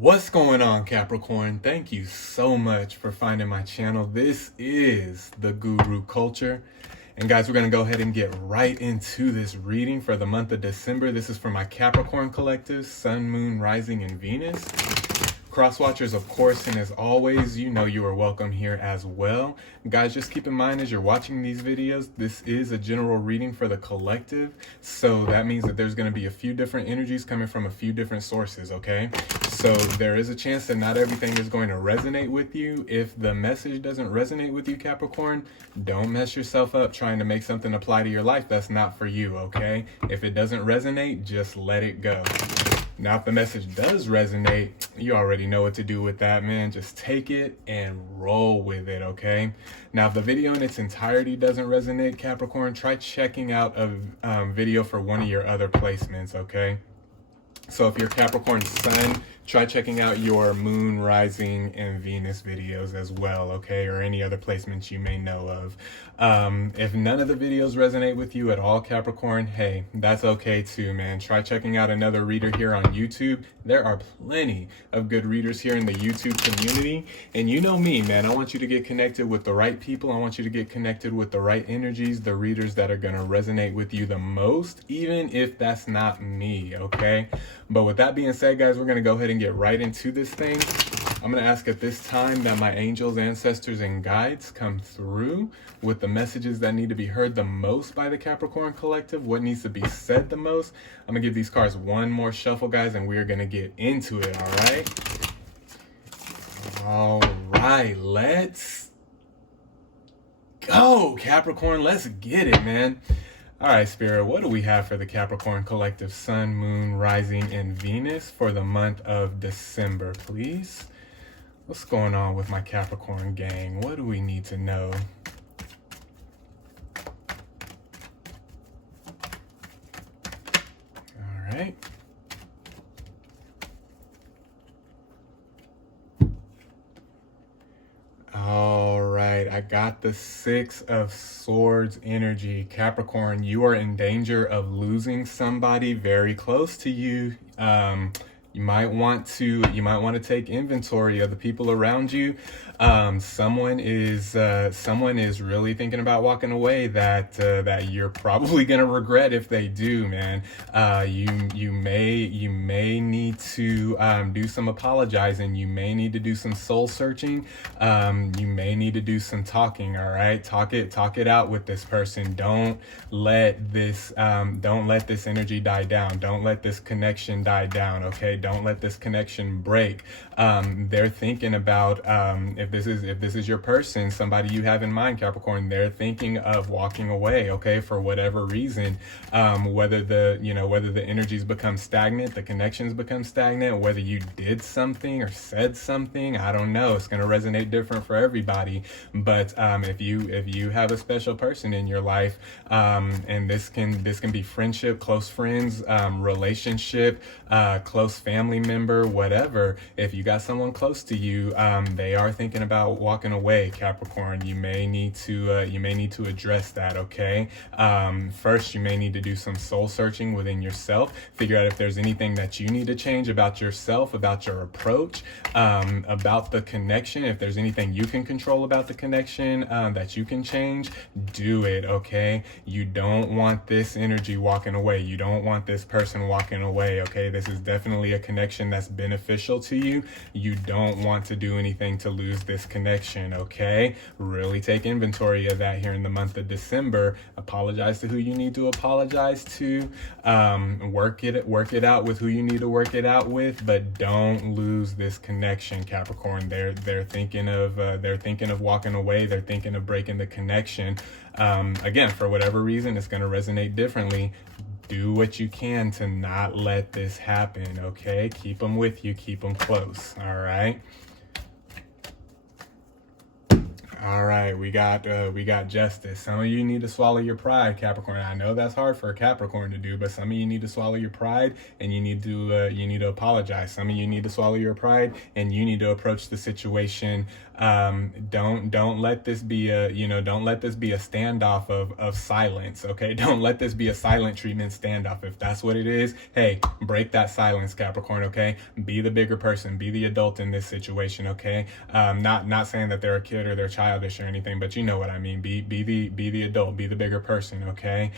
What's going on, Capricorn? Thank you so much for finding my channel. This is the Guru Culture. And guys, we're going to go ahead and get right into this reading for the month of December. This is for my Capricorn collective, Sun, Moon, Rising, and Venus. Cross watchers, of course, and as always, you know you are welcome here as well. Guys, just keep in mind as you're watching these videos, this is a general reading for the collective. So that means that there's going to be a few different energies coming from a few different sources, okay? So there is a chance that not everything is going to resonate with you. If the message doesn't resonate with you, Capricorn, don't mess yourself up trying to make something apply to your life that's not for you, okay? If it doesn't resonate, just let it go. Now, if the message does resonate, you already know what to do with that, man. Just take it and roll with it, okay? Now, if the video in its entirety doesn't resonate, Capricorn, try checking out a video for one of your other placements, okay? So if you're Capricorn Sun, try checking out your Moon, Rising, and Venus videos as well, okay? Or any other placements you may know of. If none of the videos resonate with you at all, Capricorn, hey, that's okay too, man. Try checking out another reader here on YouTube. There are plenty of good readers here in the YouTube community. And you know me, man. I want you to get connected with the right people. I want you to get connected with the right energies, the readers that are going to resonate with you the most, even if that's not me, okay? But with that being said, guys, we're going to go ahead and get right into this thing. I'm going to ask at this time that my angels, ancestors, and guides come through with the messages that need to be heard the most by the Capricorn collective, what needs to be said the most. I'm going to give these cards one more shuffle, guys, and we are going to get into it, all right? All right, let's go, Capricorn. Let's get it, man. All right, Spirit, what do we have for the Capricorn collective, Sun, Moon, Rising, and Venus for the month of December, please? What's going on with my Capricorn gang? What do we need to know? All right. All right, I got the Six of Swords energy. Capricorn, you are in danger of losing somebody very close to you. You might want to take inventory of the people around you. Someone is really thinking about walking away that you're probably gonna regret if they do, man. You may need to do some apologizing. You may need to do some soul searching. You may need to do some talking. All right, talk it out with this person. Don't let this energy die down. Don't let this connection die down. Okay, don't let this connection break. They're thinking about if this is your person, somebody you have in mind, Capricorn, they're thinking of walking away, okay, for whatever reason. Whether the energies become stagnant, the connections become stagnant, whether you did something or said something, I don't know. It's going to resonate different for everybody. But if you have a special person in your life, and this can be friendship, close friends, relationship, close family member, whatever. If you got someone close to you, they are thinking about walking away, Capricorn. You may need to address that, okay? First, you may need to do some soul searching within yourself. Figure out if there's anything that you need to change about yourself, about your approach, about the connection. If there's anything you can control about the connection that you can change, do it, okay? You don't want this energy walking away. You don't want this person walking away, okay? This is definitely a connection that's beneficial to you. You don't want to do anything to lose this connection, okay? Really take inventory of that here in the month of December. Apologize to who you need to apologize to. Work it out with who you need to work it out with, but don't lose this connection, Capricorn. They're thinking of walking away. They're thinking of breaking the connection. Again, for whatever reason, it's going to resonate differently. Do what you can to not let this happen, okay? Keep them with you. Keep them close, all right? All right, we got justice. Some of you need to swallow your pride, Capricorn. I know that's hard for a Capricorn to do, but some of you need to swallow your pride, and you need to apologize. Some of you need to swallow your pride, and you need to approach the situation. Don't let this be a don't let this be a standoff of silence. Okay, don't let this be a silent treatment standoff. If that's what it is, hey, break that silence, Capricorn. Okay, be the bigger person, be the adult in this situation. Okay, not saying that they're a kid or they're childish or anything, but you know what I mean. Be the adult, be the bigger person. Okay,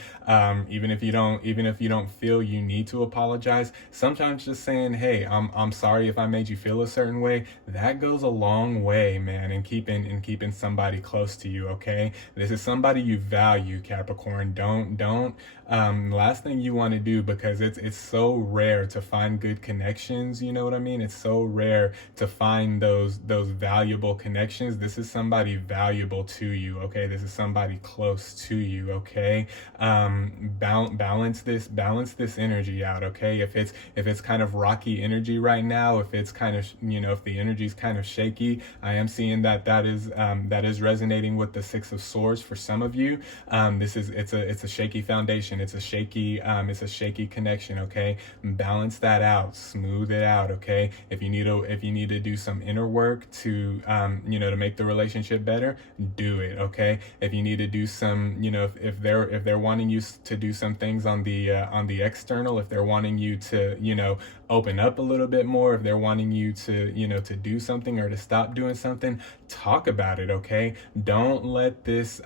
even if you don't feel you need to apologize, sometimes just saying, hey, I'm sorry if I made you feel a certain way, that goes a long way, man, in keeping somebody close to you. Okay, this is somebody you value, Capricorn. Don't last thing you want to do, because it's so rare to find good connections, you know what I mean? It's so rare to find those valuable connections. This is somebody valuable to you. Okay, this is somebody close to you. Okay, balance this energy out. Okay, if it's kind of rocky energy right now, if it's kind of, if the energy is kind of shaky, I am seeing that is resonating with the Six of Swords for some of you. It's a shaky foundation. It's a shaky connection. Okay, balance that out, smooth it out. Okay, if you need to do some inner work to to make the relationship better, do it. Okay, if you need to do some, if they're wanting you to do some things on the external, if they're wanting you to open up a little bit more, if they're wanting you to to do something or to stop doing something, talk about it. Okay, don't let this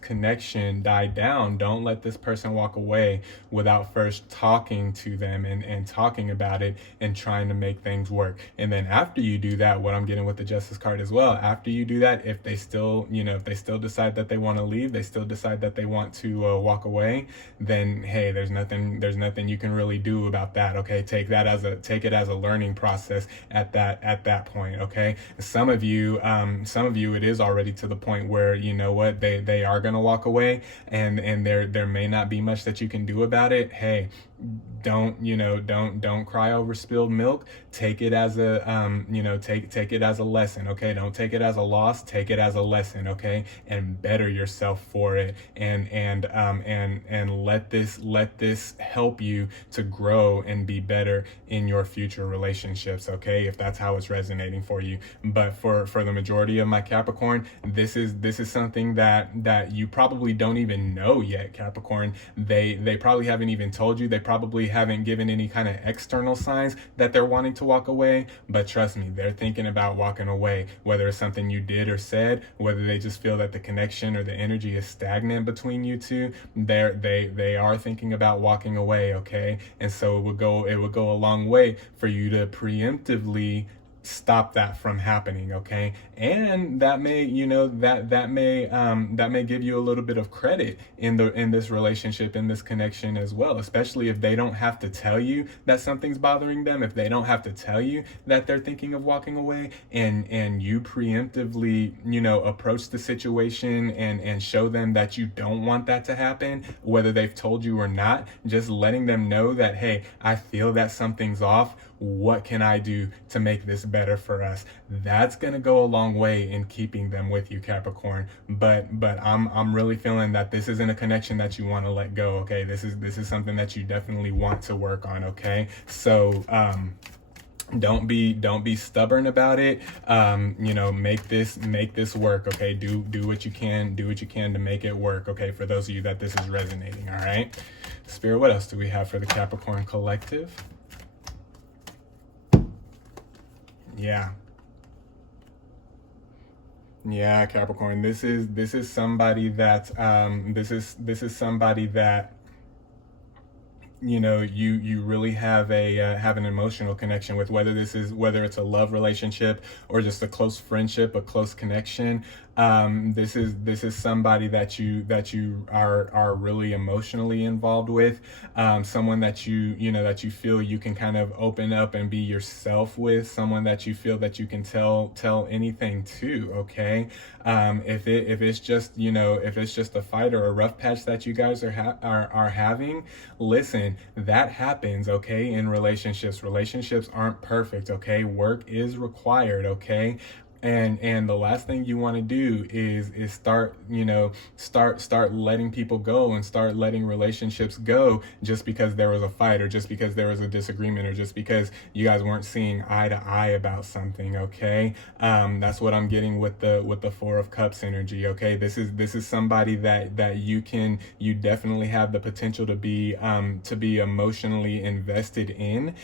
connection die down. Don't let this person walk away without first talking to them and talking about it and trying to make things work. And then after you do that, what I'm getting with the Justice card as well, after you do that, if they still decide that they want to leave, they still decide that they want to walk away, then hey, there's nothing you can really do about that. Okay, take it as a learning process at that point. Okay, some of you it is already to the point where they are going to walk away, and there may not be much that you can do about it. Hey, don't cry over spilled milk. Take it as a take it as a lesson. Okay, don't take it as a loss, take it as a lesson. Okay, and better yourself for it, and let this help you to grow and be better in your future relationships. Okay, if that's how it's resonating for you. But for the majority of my Capricorn, this is something that you probably don't even know yet, Capricorn. They probably haven't even told you. They probably haven't given any kind of external signs that they're wanting to walk away, but trust me, they're thinking about walking away, whether it's something you did or said, whether they just feel that the connection or the energy is stagnant between you two. They are thinking about walking away. Okay, and so it would go a long way for you to preemptively stop that from happening. Okay, and that may that may give you a little bit of credit in this relationship, in this connection as well, especially if they don't have to tell you that something's bothering them, if they don't have to tell you that they're thinking of walking away, and you preemptively approach the situation and show them that you don't want that to happen, whether they've told you or not. Just letting them know that, hey, I feel that something's off. What can I do to make this better for us? That's gonna go a long way in keeping them with you, Capricorn. But I'm really feeling that this isn't a connection that you want to let go. Okay, this is something that you definitely want to work on. Okay, so don't be stubborn about it. Make this work. Okay, do what you can to make it work. Okay, for those of you that this is resonating. All right, Spirit, what else do we have for the Capricorn collective? Yeah, Capricorn. This is somebody that this is somebody that you really have an emotional connection with, whether it's a love relationship or just a close friendship, a close connection. This is somebody that you are really emotionally involved with, someone that you feel you can kind of open up and be yourself with, someone that you feel that you can tell anything to. Okay, if it's just a fight or a rough patch that you guys are having, listen, that happens. Okay, in relationships aren't perfect. Okay, work is required. Okay, And the last thing you want to do is start, start letting people go and start letting relationships go just because there was a fight, or just because there was a disagreement, or just because you guys weren't seeing eye to eye about something. Okay, that's what I'm getting with the Four of Cups energy. Okay, this is somebody that you definitely have the potential to be emotionally invested in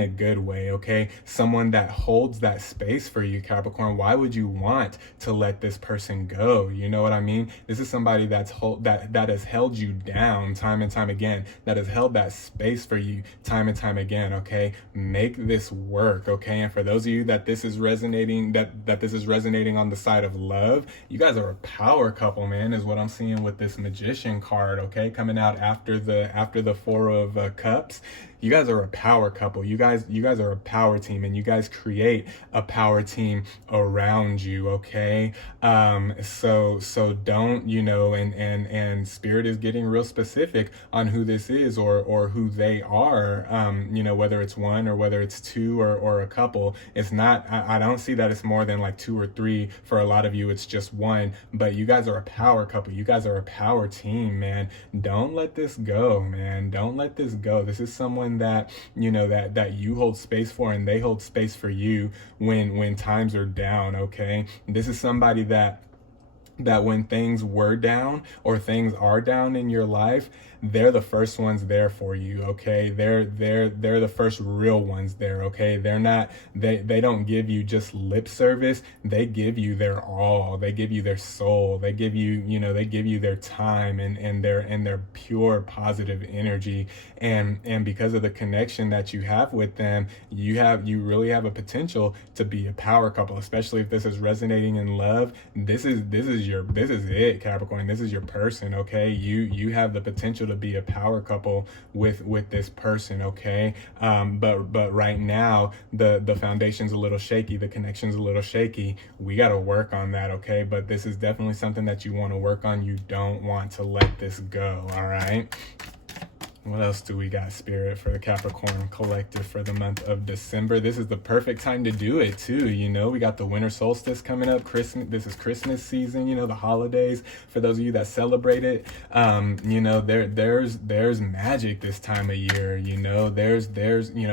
a good way. Okay, someone that holds that space for you, Capricorn. Why would you want to let this person go? You know what I mean? This is somebody that has held you down time and time again, that has held that space for you time and time again. Okay, make this work. Okay, and for those of you that this is resonating, that this is resonating on the side of love, you guys are a power couple, man, is what I'm seeing with this Magician card. Okay, coming out after the Four of Cups. You guys are a power couple. You guys are a power team, and you guys create a power team around you. Okay. So don't, and Spirit is getting real specific on who this is, or who they are. Whether it's one or whether it's two or a couple. It's not, I don't see that it's more than like two or three. For a lot of you, it's just one, but you guys are a power couple. You guys are a power team, man. Don't let this go, man. Don't let this go. This is someone that you hold space for, and they hold space for you when times are down. Okay, this is somebody that when things were down or things are down in your life, they're the first ones there for you. Okay, they're the first real ones there. Okay, they don't give you just lip service. They give you their all. They give you their soul. They give you their time and their pure positive energy. And because of the connection that you have with them, you really have a potential to be a power couple, especially if this is resonating in love. This is it, Capricorn. This is your person. Okay, you have the potential to be a power couple with this person. Okay, but right now the foundation's a little shaky, the connection's a little shaky. We got to work on that. Okay, but this is definitely something that you want to work on. You don't want to let this go. All right. What else do we got, Spirit, for the Capricorn collective for the month of December? This is the perfect time to do it too. We got the winter solstice coming up. This is Christmas season. The holidays. For those of you that celebrate it, there's magic this time of year. There's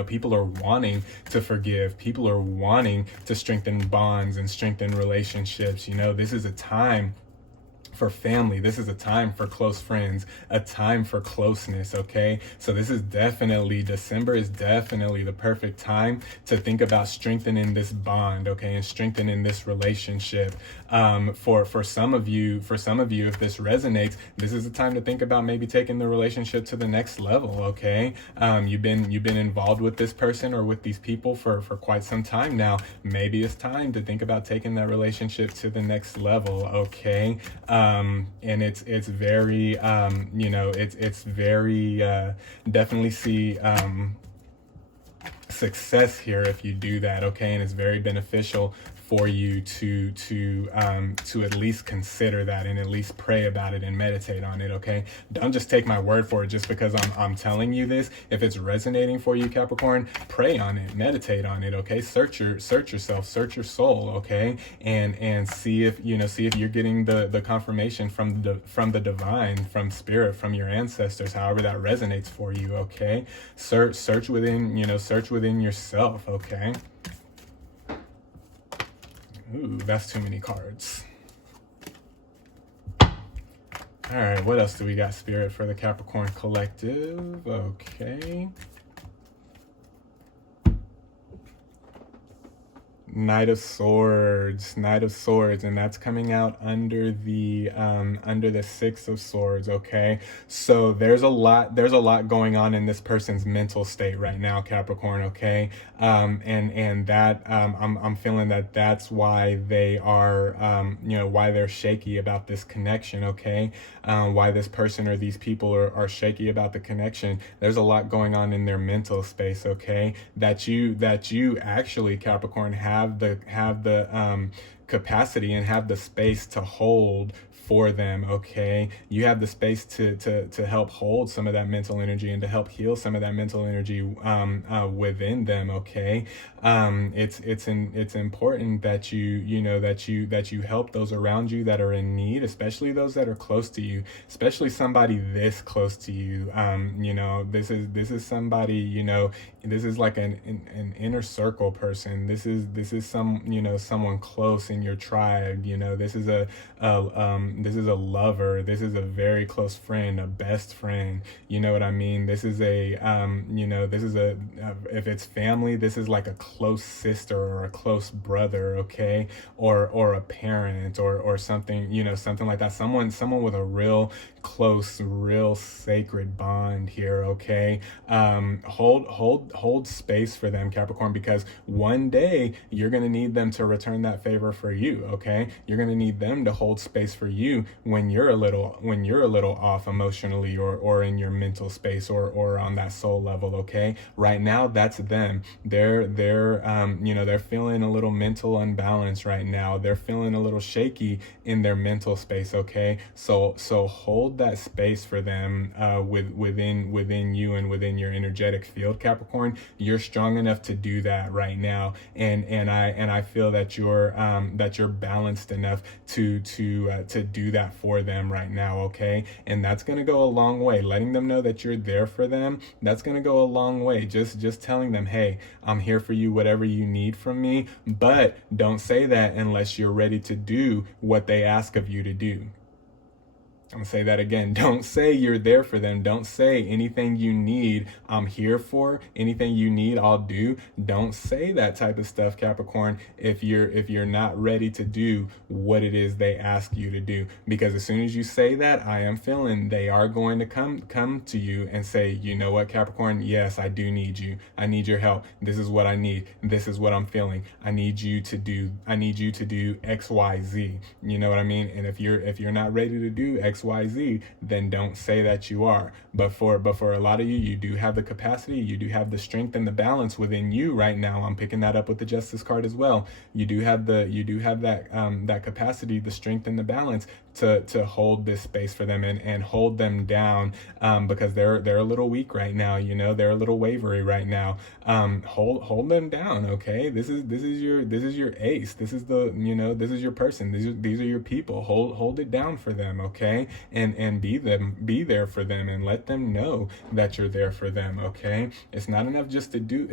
people are wanting to forgive. People are wanting to strengthen bonds and strengthen relationships. This is a time for family. This is a time for close friends, a time for closeness. Okay, so December is definitely the perfect time to think about strengthening this bond. Okay, and strengthening this relationship. For some of you, if this resonates, this is the time to think about maybe taking the relationship to the next level. Okay, you've been involved with this person or with these people for quite some time now. Maybe it's time to think about taking that relationship to the next level. Okay. And it's very, it's very, definitely see, success here if you do that. Okay. And it's very beneficial for you to at least consider that, and at least pray about it and meditate on it. Okay, don't just take my word for it just because I'm telling you this. If it's resonating for you, Capricorn, pray on it, meditate on it. Okay, search yourself, search your soul. Okay, and see if you're getting the confirmation from the divine, from Spirit, from your ancestors, however that resonates for you. Okay, search within yourself. Okay. Ooh, that's too many cards. All right, what else do we got, Spirit, for the Capricorn collective? Okay. Knight of Swords, and that's coming out under the Six of Swords. Okay, so there's a lot going on in this person's mental state right now, Capricorn. Okay, and that I'm feeling that's why they are why they're shaky about this connection. Okay, why this person or these people are shaky about the connection. There's a lot going on in their mental space. Okay, that you actually, Capricorn, have the capacity and have the space to hold for them, okay? You have the space to help hold some of that mental energy and to help heal some of that mental energy within them, okay? It's important that that you help those around you that are in need, especially those that are close to you, especially somebody this close to you. This is somebody, this is like an inner circle person. This is someone close in your tribe. This is a lover. This is a very close friend, a best friend. You know what I mean? This is if it's family, this is like a close sister or a close brother, okay? Or a parent or something, something like that. Someone with a real close, real sacred bond here, okay? Hold space for them, Capricorn, because one day you're going to need them to return that favor for you, okay? You're going to need them to hold space for you when you're a little off emotionally or in your mental space or on that soul level, okay? Right now, that's them. They're feeling a little mental unbalance right now. They're feeling a little shaky in their mental space, okay? So hold that space for them within you and within your energetic field, Capricorn. You're strong enough to do that right now, and I feel that you're balanced enough to do that for them right now, okay? And that's gonna go a long way. Letting them know that you're there for them, that's gonna go a long way. Just telling them, hey, I'm here for you, whatever you need from me. But don't say that unless you're ready to do what they ask of you to do. I'm gonna say that again. Don't say you're there for them. Don't say anything you need, I'm here for. Anything you need, I'll do. Don't say that type of stuff, Capricorn, if you're not ready to do what it is they ask you to do. Because as soon as you say that, I am feeling they are going to come to you and say, you know what, Capricorn, yes, I do need you. I need your help. This is what I need. This is what I'm feeling. I need you to do X, Y, Z. You know what I mean? And if you're not ready to do X, Y, Z, then don't say that you are. But for a lot of you, you do have the capacity, you do have the strength and the balance within you right now. I'm picking that up with the Justice card as well. You do have that capacity, the strength and the balance to hold this space for them and hold them down, because they're a little weak right now. They're a little wavery right now. Hold them down, okay? This is your ace. This is this is your person. These are your people. Hold it down for them, okay? And be there for them and let them know that you're there for them, okay? It's not enough just to do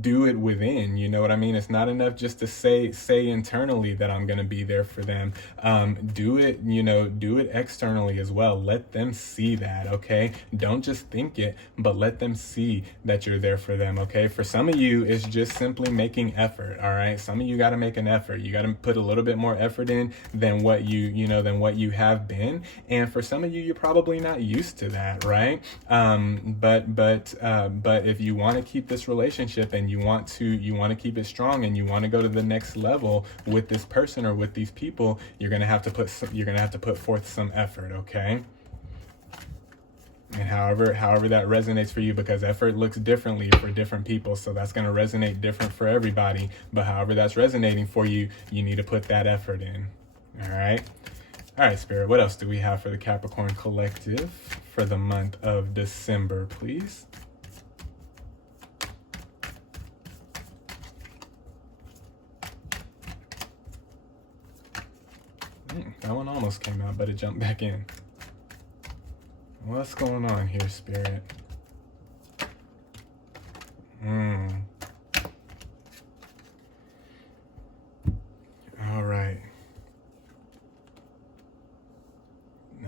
do it within, you know what I mean? It's not enough just to say internally that I'm going to be there for them. Do it externally as well. Let them see that, okay? Don't just think it, but let them see that you're there for them, okay? For some of you, it's just simply making effort, all right? Some of you got to make an effort. You got to put a little bit more effort in than what you have been. And for some of you, you're probably not used to that, right? But if you want to keep this relationship and you want to keep it strong and you want to go to the next level with this person or with these people, you're gonna have to put forth some effort, okay? And however that resonates for you, because effort looks differently for different people, so that's going to resonate different for everybody. But however that's resonating for you, you need to put that effort in. All right, Spirit, what else do we have for the Capricorn Collective for the month of December, please? That one almost came out, but it jumped back in. What's going on here, Spirit?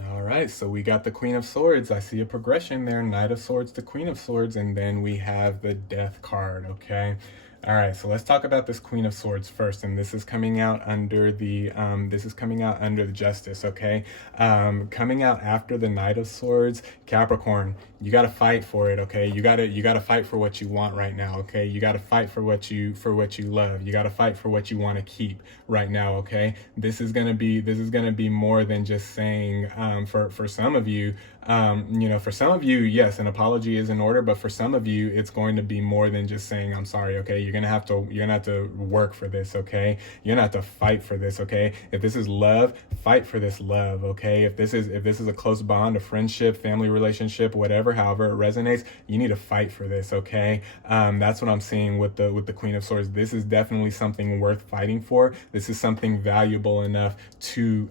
All right, so we got the Queen of Swords. I see a progression there. Knight of Swords to Queen of Swords, and then we have the Death card, okay? All right, so let's talk about this Queen of Swords first, and this is coming out under the Justice, okay? Coming out after the Knight of Swords, Capricorn, you got to fight for it, okay? You got to fight for what you want right now, okay? You got to fight for what you love. You got to fight for what you want to keep right now, okay? This is gonna be more than just saying, for some of you, For some of you, yes, an apology is in order, but for some of you, it's going to be more than just saying I'm sorry. Okay, you're gonna have to work for this. Okay, you're gonna have to fight for this. Okay, if this is love, fight for this love. Okay, if this is a close bond, a friendship, family relationship, whatever, however it resonates, you need to fight for this. Okay, that's what I'm seeing with the Queen of Swords. This is definitely something worth fighting for. This is something valuable enough to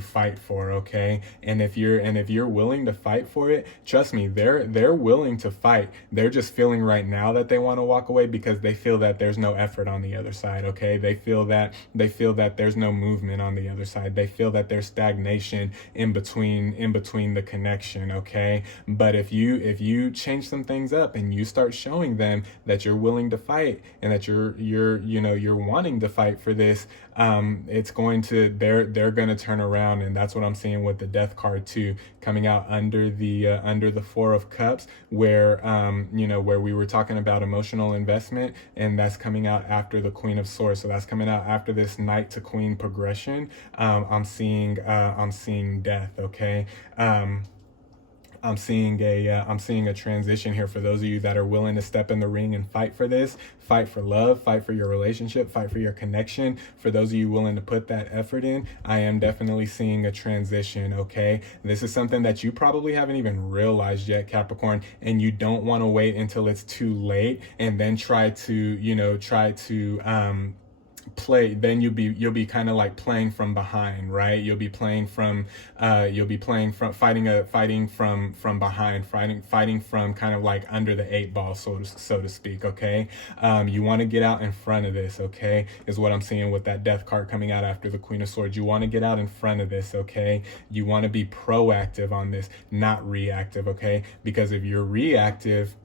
fight for. Okay, and if you're willing to fight for it, trust me, they're willing to fight. They're just feeling right now that they want to walk away because they feel that there's no effort on the other side. Okay, they feel that there's no movement on the other side. They feel that there's stagnation in between the connection. Okay, but if you change some things up and you start showing them that you're willing to fight and that you're wanting to fight for this, they're going to turn around. And that's what I'm seeing with the Death card too, coming out under the Four of Cups, where where we were talking about emotional investment, and that's coming out after the Queen of Swords. So that's coming out after this Knight to Queen progression. I'm seeing death. Okay. I'm seeing a transition here for those of you that are willing to step in the ring and fight for this, fight for love, fight for your relationship, fight for your connection. For those of you willing to put that effort in, I am definitely seeing a transition. Okay, this is something that you probably haven't even realized yet, Capricorn, and you don't want to wait until it's too late and then try to play. Then you'll be kind of like playing from behind, right? You'll be playing from fighting from behind, fighting from kind of like under the eight ball, so to speak. Okay, you want to get out in front of this. Okay, is what I'm seeing with that Death card coming out after the Queen of Swords. You want to get out in front of this. Okay, you want to be proactive on this, not reactive. Okay, because if you're reactive,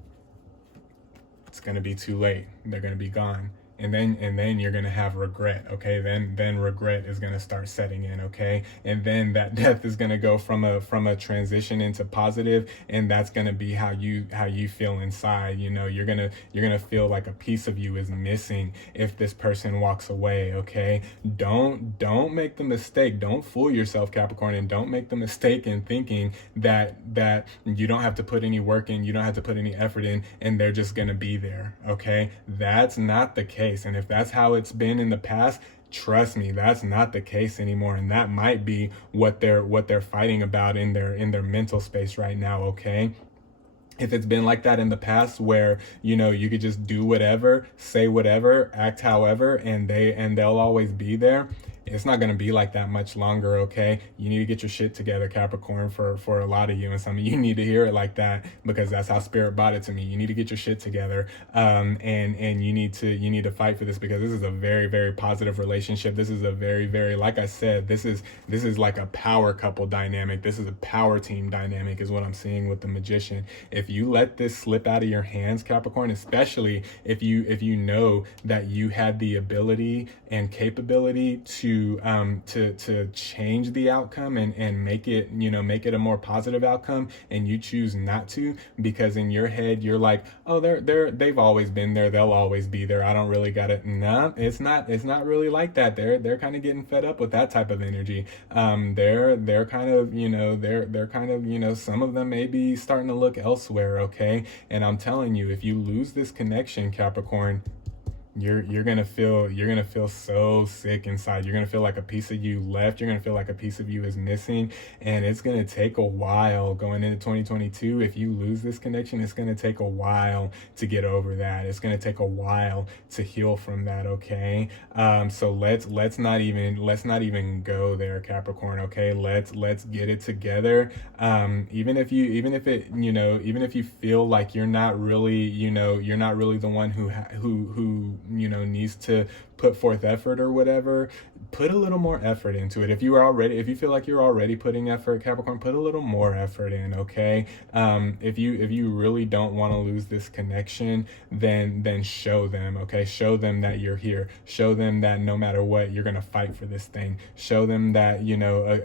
it's going to be too late. They're going to be gone. And then you're gonna have regret. Okay, then regret is gonna start setting in. Okay, and then that death is gonna go from a transition into positive, and that's gonna be how you feel inside. You're gonna feel like a piece of you is missing if this person walks away. Okay, don't make the mistake. Don't fool yourself, Capricorn, and don't make the mistake in thinking that you don't have to put any work in, you don't have to put any effort in, and they're just gonna be there. Okay, that's not the case. And if that's how it's been in the past, trust me, that's not the case anymore. And that might be what they're fighting about in their mental space right now. Okay, if it's been like that in the past, where you could just do whatever, say whatever, act however, and they'll always be there, it's not going to be like that much longer. Okay, you need to get your shit together, Capricorn. For a lot of you, and some of you need to hear it like that, because that's how Spirit brought it to me. You need to get your shit together, and you need to fight for this, because this is a very, very positive relationship. This is a very, very, like I said, this is like a power couple dynamic. This is a power team dynamic, is what I'm seeing with the Magician. If you let this slip out of your hands, Capricorn, especially if you know that you had the ability and capability to change the outcome and make it a more positive outcome, and you choose not to, because in your head you're like, oh, they've always been there, they'll always be there, I don't really got it. Nah, it's not really like that. They're kind of getting fed up with that type of energy. They're kind of some of them may be starting to look elsewhere. Okay, and I'm telling you, if you lose this connection, Capricorn, you're gonna feel so sick inside. You're gonna feel like a piece of you left. You're gonna feel like a piece of you is missing, and it's gonna take a while going into 2022. If you lose this connection, it's gonna take a while to get over that. It's gonna take a while to heal from that. Okay, so let's not even go there, Capricorn. Okay, let's get it together. Even if you feel like you're not really the one who needs to put forth effort or whatever, put a little more effort into it. If you feel like you're already putting effort, Capricorn, put a little more effort in. Okay, if you really don't want to lose this connection, then show them. Okay, show them that you're here. Show them that no matter what, you're gonna fight for this thing. Show them that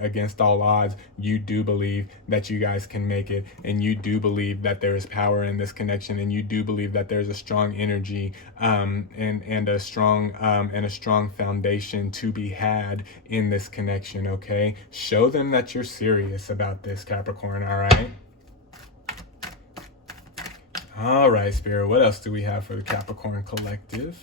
against all odds, you do believe that you guys can make it, and you do believe that there is power in this connection, and you do believe that there's a strong energy and a strong foundation to be had in this connection, okay? Show them that you're serious about this, Capricorn, all right? All right, Spirit, what else do we have for the Capricorn collective?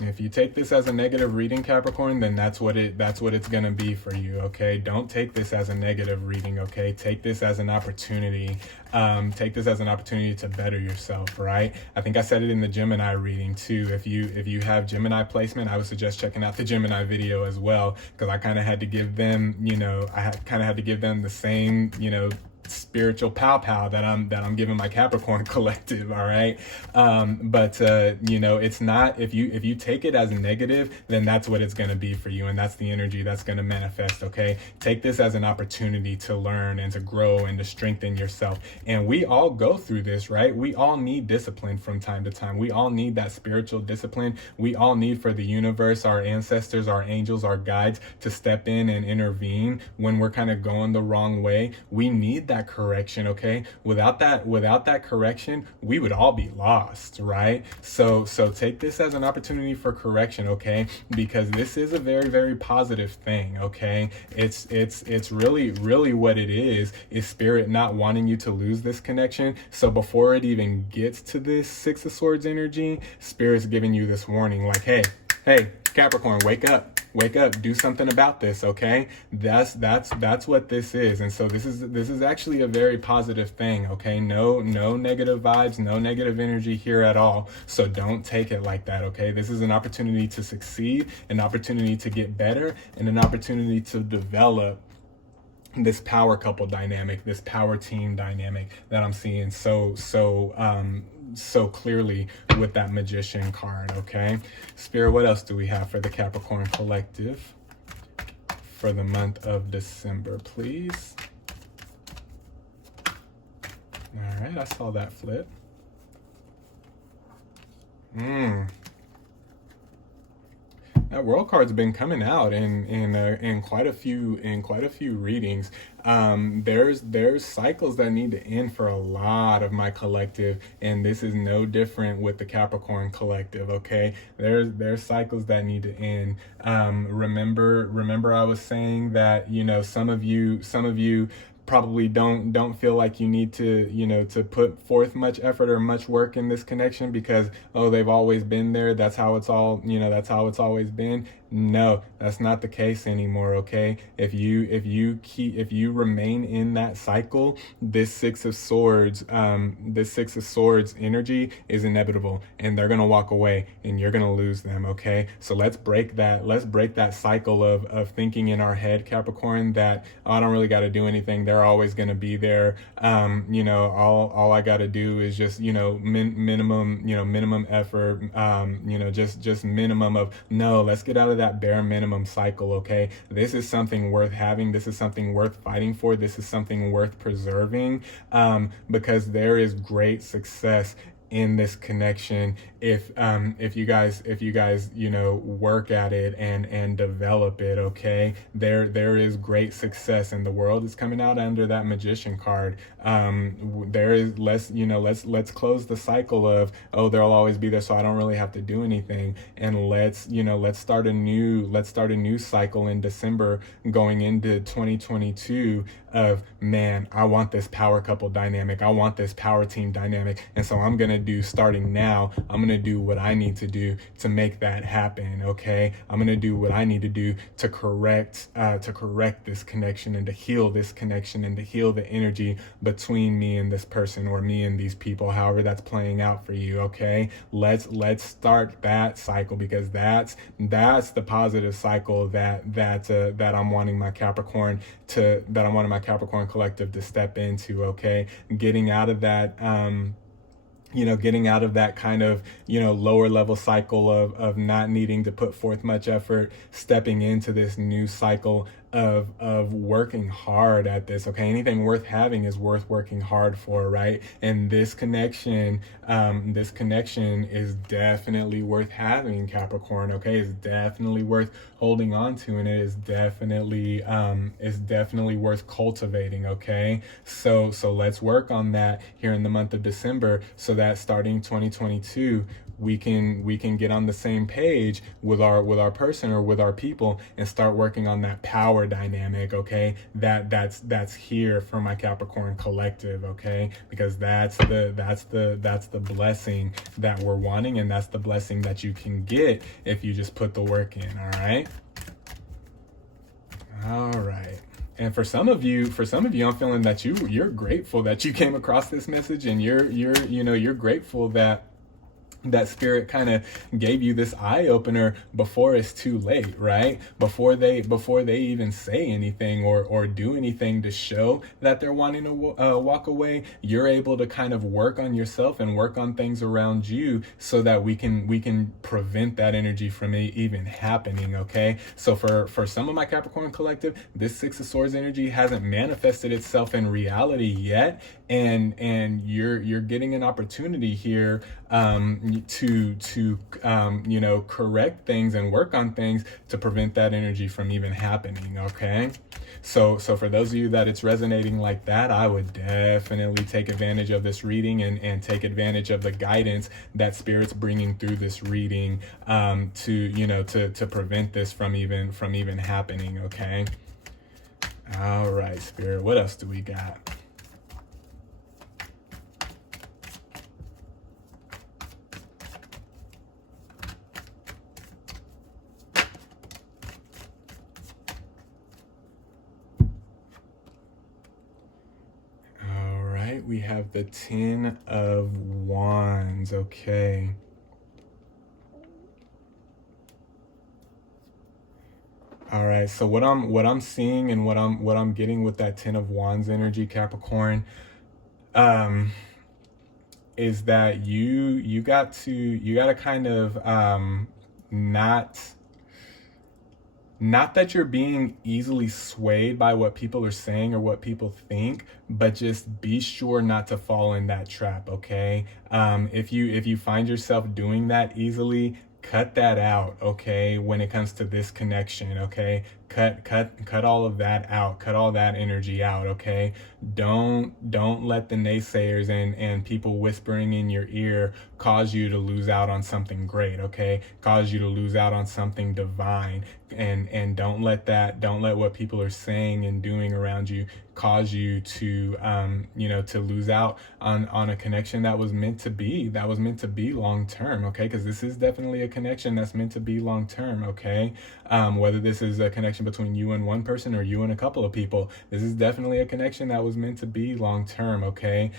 If you take this as a negative reading, Capricorn, then that's what it's gonna be for you, okay? Don't take this as a negative reading, okay? Take this as an opportunity. Take this as an opportunity to better yourself, right? I think I said it in the Gemini reading too. If you have Gemini placement, I would suggest checking out the Gemini video as well, because I kind of had to give them, I kind of had to give them the same, spiritual pow that I'm giving my Capricorn collective, all right? But it's not, if you take it as negative, then that's what it's going to be for you, and that's the energy that's going to manifest, okay? Take this as an opportunity to learn and to grow and to strengthen yourself. And we all go through this, right? We all need discipline from time to time. We all need that spiritual discipline. We all need for the universe, our ancestors, our angels, our guides to step in and intervene when we're kind of going the wrong way. We need that correction, okay? Without that correction, we would all be lost, right? So take this as an opportunity for correction, okay? Because this is a very, very positive thing, okay? It's really what it is Spirit not wanting you to lose this connection. So before it even gets to this Six of Swords energy, Spirit's giving you this warning, like, hey, Capricorn, wake up, do something about this, okay? That's what this is. And so this is actually a very positive thing, okay? No negative vibes, no negative energy here at all. So don't take it like that, okay? This is an opportunity to succeed, an opportunity to get better, and an opportunity to develop this power couple dynamic, this power team dynamic that I'm seeing so clearly with that Magician card, okay? Spirit, what else do we have for the Capricorn collective for the month of December, please? All right, I saw that flip. That World card's been coming out in quite a few readings. There's cycles that need to end for a lot of my collective, and this is no different with the Capricorn collective, okay? There's cycles that need to end. Remember I was saying that, some of you probably don't feel like you need to to put forth much effort or much work in this connection because they've always been there, that's how it's always been. No, that's not the case anymore, okay? If you remain in that cycle, this Six of Swords energy is inevitable, and they're gonna walk away and you're gonna lose them, okay? So let's break that cycle of thinking in our head, Capricorn, that I don't really got to do anything, they're always gonna be there. All I got to do is just minimum effort, just minimum of, no, let's get out of that bare minimum cycle, okay? This is something worth having, this is something worth fighting for, this is something worth preserving, because there is great success in this connection if you guys work at it and develop it, okay? There is great success, and the world is coming out under that Magician card. There is let's close the cycle of they'll always be there, so I don't really have to do anything, and let's start a new cycle in December going into 2022 of, man, I want this power couple dynamic, I want this power team dynamic, and so I'm gonna do, starting now, I'm gonna do what I need to do to make that happen, okay? I'm gonna do what I need to do to correct this connection and to heal this connection and to heal the energy between me and this person, or me and these people, however that's playing out for you, okay? Let's start that cycle, because that's the positive cycle that I'm wanting my Capricorn collective to step into, okay? Getting out of that kind of, lower level cycle of not needing to put forth much effort, stepping into this new cycle of working hard at this. Okay, anything worth having is worth working hard for, right? And this connection is definitely worth having, Capricorn. Okay, it's definitely worth holding on to, and it's definitely worth cultivating. Okay, so let's work on that here in the month of December, so that starting 2022 we can get on the same page with our person or with our people, and start working on that power dynamic. Okay, that's here for my Capricorn collective. Okay, because that's the blessing that we're wanting, and that's the blessing that you can get if you just put the work in. All right. And for some of you, I'm feeling that you're grateful that you came across this message, and you're grateful that spirit kind of gave you this eye opener before it's too late, right? Before they even say anything or do anything to show that they're wanting to walk away, you're able to kind of work on yourself and work on things around you, so that we can prevent that energy from even happening. Okay, so for some of my Capricorn collective, this Six of Swords energy hasn't manifested itself in reality yet, and you're getting an opportunity here to correct things and work on things to prevent that energy from even happening. Okay, so for those of you that it's resonating like that, I would definitely take advantage of this reading, and take advantage of the guidance that Spirit's bringing through this reading, to prevent this from even happening. Okay, all right, Spirit, what else do we got? We have the Ten of Wands. Okay. All right. So what I'm seeing, and what I'm getting with that Ten of Wands energy, Capricorn, is that you got to kind of not that you're being easily swayed by what people are saying or what people think, but just be sure not to fall in that trap. Okay, if you find yourself doing that easily, cut that out. Okay, when it comes to this connection. Okay, cut all of that out, cut all that energy out. Okay, don't let the naysayers and people whispering in your ear cause you to lose out on something great. Okay, cause you to lose out on something divine, and don't let what people are saying and doing around you cause you to to lose out on a connection that was meant to be long term. Okay, because this is definitely a connection that's meant to be long term. Okay, whether this is a connection between you and one person or you and a couple of people, this is definitely a connection that was meant to be long term. Okay,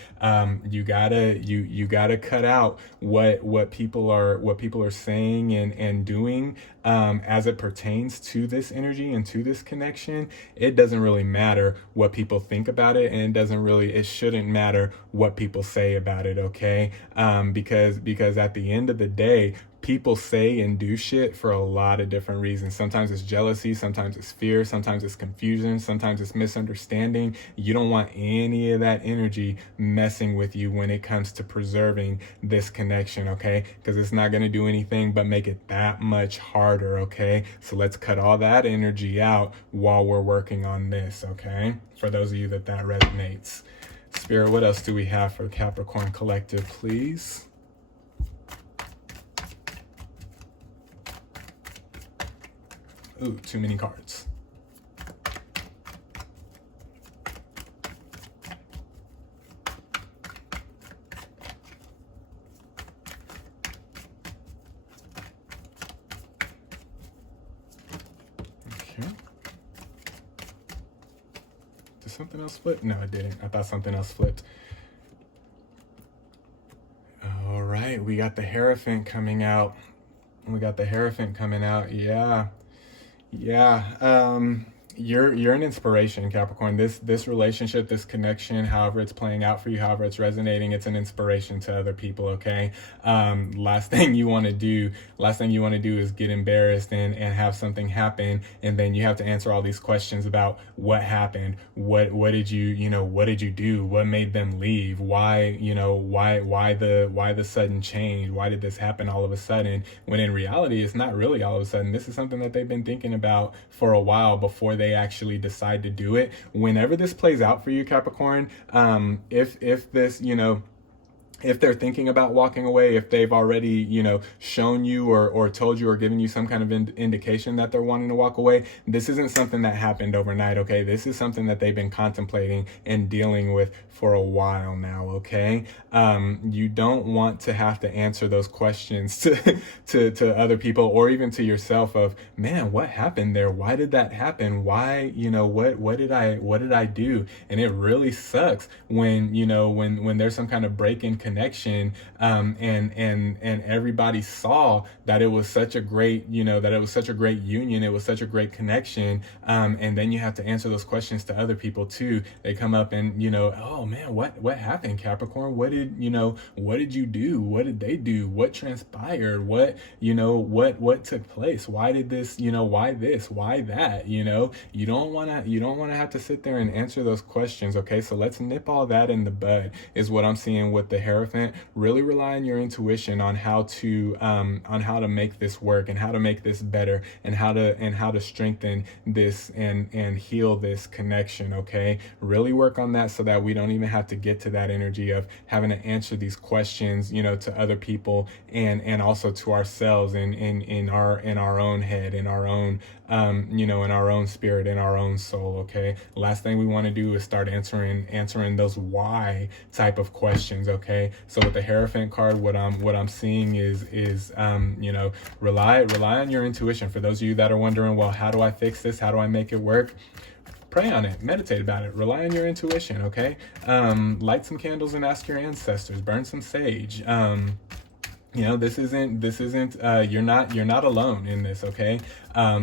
you gotta cut out what people are saying and doing as it pertains to this energy and to this connection. It doesn't really matter what people think about it, and it shouldn't matter what people say about it. Okay, because at the end of the day, people say and do shit for a lot of different reasons. Sometimes it's jealousy, sometimes it's fear, sometimes it's confusion, sometimes it's misunderstanding. You don't want any of that energy messing with you when it comes to preserving this connection. Okay, because it's not going to do anything but make it that much harder. Okay, so let's cut all that energy out while we're working on this. Okay, for those of you that resonates. Spirit, what else do we have for Capricorn Collective, please? Ooh, too many cards. Okay. Did something else flip? No, it didn't. I thought something else flipped. All right, we got the Hierophant coming out. Yeah. you're an inspiration, Capricorn. This relationship, this connection, however it's playing out for you, however it's resonating, it's an inspiration to other people. Okay. Last thing you want to do is get embarrassed and have something happen, and then you have to answer all these questions about what happened, what did what did you do, what made them leave, why the sudden change, why did this happen all of a sudden, when in reality it's not really all of a sudden. This is something that they've been thinking about for a while before they actually decide to do it. Whenever this plays out for you, Capricorn, if this, if they're thinking about walking away, if they've already, shown you or told you or given you some kind of indication that they're wanting to walk away, this isn't something that happened overnight, okay? This is something that they've been contemplating and dealing with for a while now, okay? You don't want to have to answer those questions to other people or even to yourself of, man, what happened there? Why did that happen? Why, what did I do? And it really sucks when, when there's some kind of break in connection, and everybody saw that it was such a great, that it was such a great union, it was such a great connection, and then you have to answer those questions to other people too. They come up and, oh man, what happened, Capricorn? What did you do? What did they do? What transpired? What took place? Why did this, why this, why that? You don't want to have to sit there and answer those questions. Okay, so let's nip all that in the bud, is what I'm seeing with the Hierophant. Really rely on your intuition on how to make this work and how to make this better and how to strengthen this and heal this connection. Okay, really work on that so that we don't even have to get to that energy of having to answer these questions, to other people and also to ourselves in our own head, in our own in our own spirit, in our own soul. Okay, last thing we want to do is start answering those why type of questions. Okay, so with the Hierophant card, what I'm seeing is rely on your intuition. For those of you that are wondering, well, how do I fix this? How do I make it work? Pray on it, meditate about it, rely on your intuition. Okay, light some candles and ask your ancestors, burn some sage. This isn't you're not alone in this. Okay,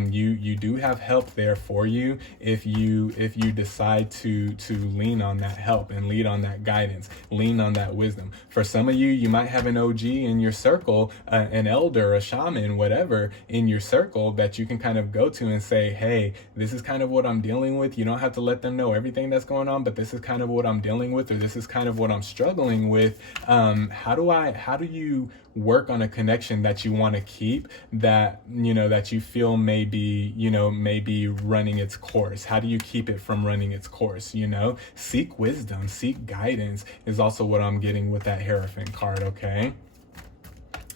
you do have help there for you if you decide to lean on that help and lean on that guidance, lean on that wisdom. For some of you, you might have an OG in your circle, an elder, a shaman, whatever in your circle that you can kind of go to and say, hey, this is kind of what I'm dealing with. You don't have to let them know everything that's going on, but this is kind of what I'm dealing with, or this is kind of what I'm struggling with. How do you work on a connection that you want to keep, that that you feel maybe running its course? How do you keep it from running its course? Seek wisdom, seek guidance is also what I'm getting with that Hierophant card. Okay,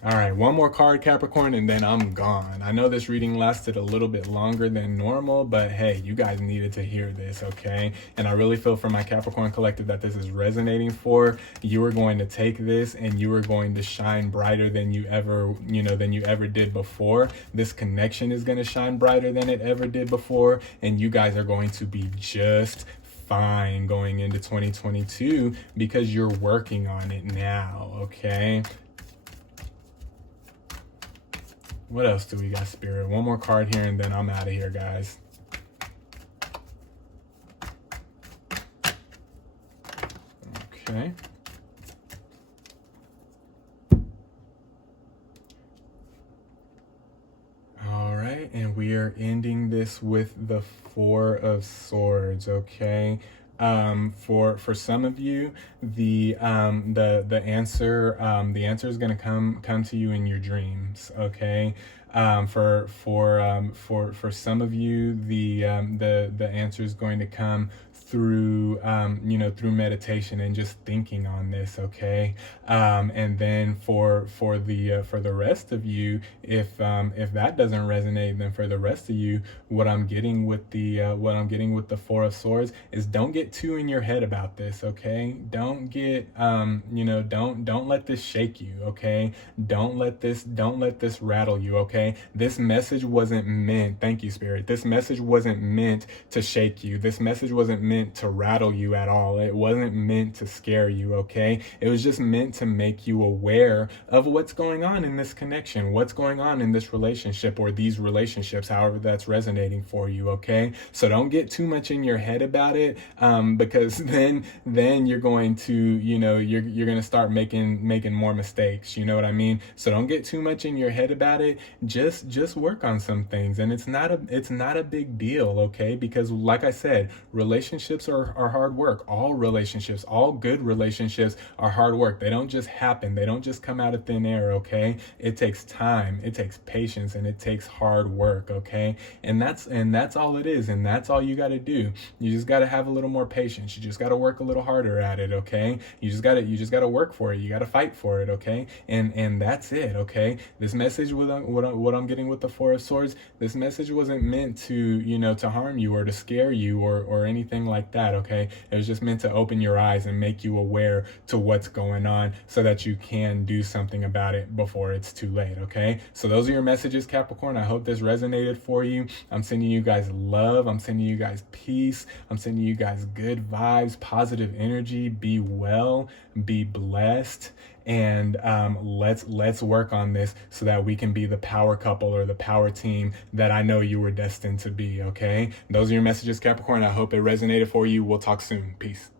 all right, one more card, Capricorn, and then I'm gone. I know this reading lasted a little bit longer than normal, but hey, you guys needed to hear this, okay? And I really feel for my Capricorn collective that this is resonating for. You are going to take this and you are going to shine brighter than you ever did before. This connection is going to shine brighter than it ever did before, and you guys are going to be just fine going into 2022 because you're working on it now, okay? What else do we got, Spirit? One more card here and then I'm out of here, guys. Okay. All right, and we are ending this with the Four of Swords, okay? For some of you, the answer is going to come to you in your dreams. Okay. For some of you, the answer is going to come through through meditation and just thinking on this. Okay. And then for the rest of you, if that doesn't resonate, then for the rest of you, what I'm getting with the Four of Swords is don't get too in your head about this. Okay. Don't get don't let this shake you. Okay. Don't let this rattle you. Okay. okay? This message wasn't meant, thank you, Spirit. This message wasn't meant to shake you. This message wasn't meant to rattle you at all. It wasn't meant to scare you, okay? It was just meant to make you aware of what's going on in this connection, what's going on in this relationship or these relationships, however that's resonating for you, okay? So don't get too much in your head about it, because then you're going to, you're going to start making more mistakes. You know what I mean? So don't get too much in your head about it. Just work on some things, and it's not a big deal, okay? Because like I said, relationships are hard work. All relationships, all good relationships are hard work. They don't just happen. They don't just come out of thin air, okay? It takes time, it takes patience, and it takes hard work, okay? And that's all it is, and that's all you got to do. You just got to have a little more patience. You just got to work a little harder at it, okay? You just got to work for it. You got to fight for it, okay? And that's it, okay? This message, what I'm getting with the Four of Swords, this message wasn't meant to, to harm you or to scare you or anything like that, okay? It was just meant to open your eyes and make you aware to what's going on so that you can do something about it before it's too late, okay? So those are your messages, Capricorn. I hope this resonated for you. I'm sending you guys love. I'm sending you guys peace. I'm sending you guys good vibes, positive energy. Be well, be blessed, and let's work on this so that we can be the power couple or the power team that I know you were destined to be, okay? Those are your messages, Capricorn. I hope it resonated for you. We'll talk soon. Peace.